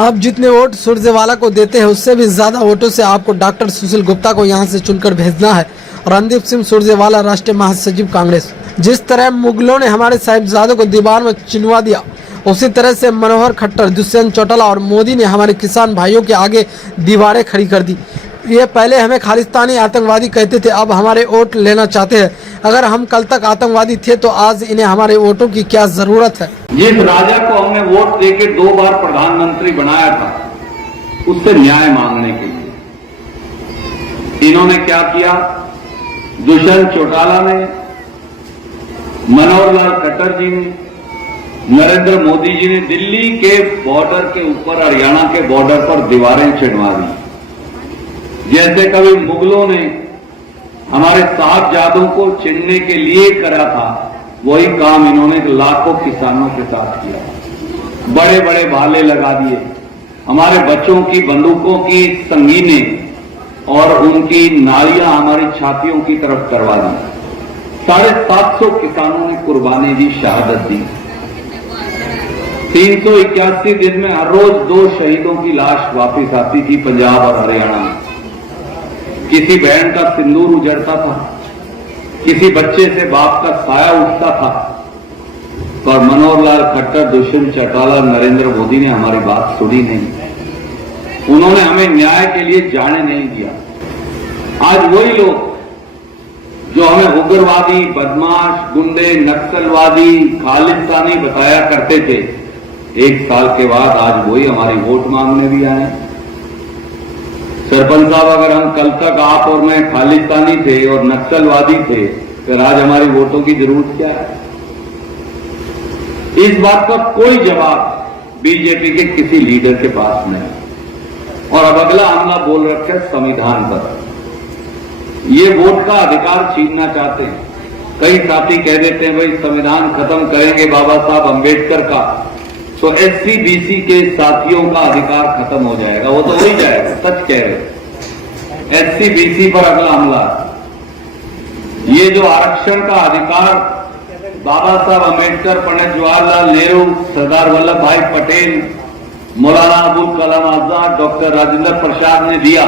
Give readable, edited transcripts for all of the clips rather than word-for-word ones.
आप जितने वोट सुरजेवाला को देते हैं उससे भी ज्यादा वोटों से आपको डॉक्टर सुशील गुप्ता को यहां से चुनकर भेजना है। रणदीप सिंह सुरजेवाला, राष्ट्रीय महासचिव कांग्रेस। जिस तरह मुगलों ने हमारे साहिबजादों को दीवार में चिनवा दिया, उसी तरह से मनोहर खट्टर, दुष्यंत चौटाला और मोदी ने हमारे किसान भाइयों के आगे दीवारें खड़ी कर दी। ये पहले हमें खालिस्तानी आतंकवादी कहते थे, अब हमारे वोट लेना चाहते हैं। अगर हम कल तक आतंकवादी थे तो आज इन्हें हमारे वोटों की क्या जरूरत है। जिस राजा को हमने वोट देके 2 बार प्रधानमंत्री बनाया था, उससे न्याय मांगने के लिए इन्होंने क्या किया? दुष्यंत चौटाला ने, मनोहर लाल खट्टर जी ने, नरेंद्र मोदी जी ने दिल्ली के बॉर्डर के ऊपर, हरियाणा के बॉर्डर पर दीवारें चिनवा दी। जैसे कभी मुगलों ने हमारे साहिबजादों को चिनने के लिए करा था, वही काम इन्होंने लाखों किसानों के साथ किया। बड़े बड़े भाले लगा दिए, हमारे बच्चों की बंदूकों की संगीनें और उनकी नालियां हमारी छातियों की तरफ करवा दी। 750 किसानों ने कुर्बानी दी, शहादत दी। 381 दिन में हर रोज 2 शहीदों की लाश वापस आती थी पंजाब और हरियाणा में। किसी बहन का सिंदूर उजड़ता था, किसी बच्चे से बाप का साया उठता था, पर मनोहर लाल खट्टर, दुष्यंत चौटाला, नरेंद्र मोदी ने हमारी बात सुनी नहीं। उन्होंने हमें न्याय के लिए जाने नहीं दिया। आज वही लोग जो हमें उग्रवादी, बदमाश, गुंडे, नक्सलवादी, खालिस्तानी बताया करते थे, 1 साल के बाद आज वही हमारी वोट मांगने भी आए। सरपंच साहब, अगर हम कल तक आप और मैं खालिस्तानी थे और नक्सलवादी थे, फिर आज हमारी वोटों की जरूरत क्या है? इस बात का कोई जवाब बीजेपी के किसी लीडर के पास नहीं। और अब अगला हमला बोल रखे संविधान पर। ये वोट का अधिकार छीनना चाहते हैं। कई साथी कह देते हैं भाई संविधान खत्म करेंगे बाबा साहब अंबेडकर का, तो एससी बीसी के साथियों का अधिकार खत्म हो जाएगा। वो तो हो ही जाएगा, सच कह रहे। एससी बीसी पर अगला हमला। ये जो आरक्षण का अधिकार बाबा साहब अंबेडकर, पंडित जवाहरलाल नेहरू, सरदार वल्लभ भाई पटेल, मौलाना अबुल कलाम आजाद, डॉक्टर राजेंद्र प्रसाद ने दिया,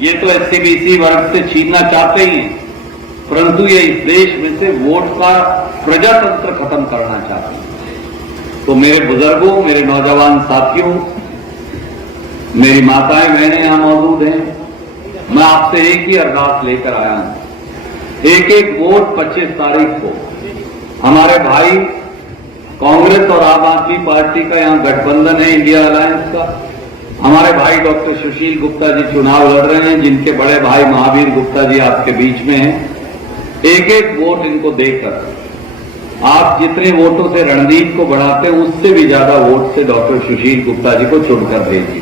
ये तो एससी बीसी वर्ग से छीनना चाहते ही, परंतु ये इस देश में से वोट का प्रजातंत्र खत्म करना चाहते हैं। तो मेरे बुजुर्गों, मेरे नौजवान साथियों, मेरी माताएं बहनें यहां मौजूद हैं, मैं आपसे एक ही अरदास लेकर आया हूं। एक वोट 25 तारीख को हमारे भाई कांग्रेस और आम आदमी पार्टी का यहां गठबंधन है, इंडिया अलायंस का। हमारे भाई डॉक्टर सुशील गुप्ता जी चुनाव लड़ रहे हैं, जिनके बड़े भाई महावीर गुप्ता जी आपके बीच में हैं। एक वोट इनको देकर आप जितने वोटों से रणदीप को बढ़ाते हैं, उससे भी ज्यादा वोट से डॉक्टर सुशील गुप्ता जी को चुनकर भेजिए।